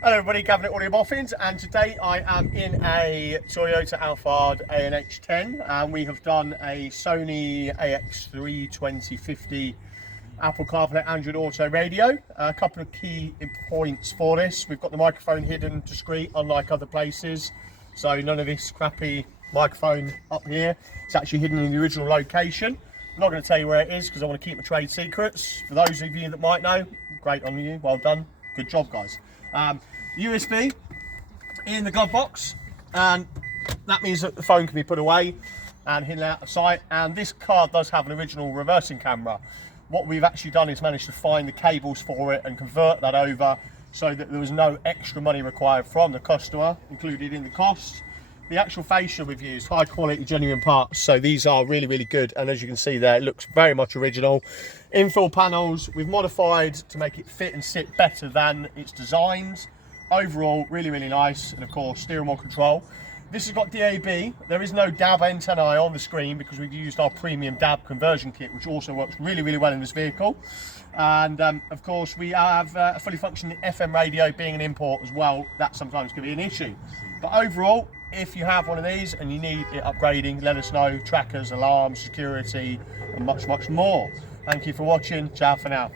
Hello everybody, Gavin at Audio Boffins, and today I am in a Toyota Alphard AH-10 and we have done a Sony AX3250 Apple CarPlay Android Auto radio. A couple of key points for this: we've got the microphone hidden discreet unlike other places, so none of this crappy microphone up here. It's actually hidden in the original location. I'm not going to tell you where it is because I want to keep my trade secrets. For those of you that might know, great on you, well done, good job guys. USB in the glove box, and that means that the phone can be put away and hidden out of sight. And this car does have an original reversing camera. What we've actually done is managed to find the cables for it and convert that over so that there was no extra money required from the customer included in the cost. The actual fascia we've used high quality genuine parts, so these are really good, and as you can see there, it looks very much original. Infill panels we've modified to make it fit and sit better than it's designed. Overall really nice, and of course steering wheel control. This has got DAB. There is no DAB antennae on the screen because we've used our premium DAB conversion kit, which also works really well in this vehicle. And of course we have a fully functioning FM radio. Being an import as well, that sometimes can be an issue. But overall, if you have one of these and you need it upgrading, let us know. Trackers, alarms, security, and much more. Thank you for watching. Ciao for now.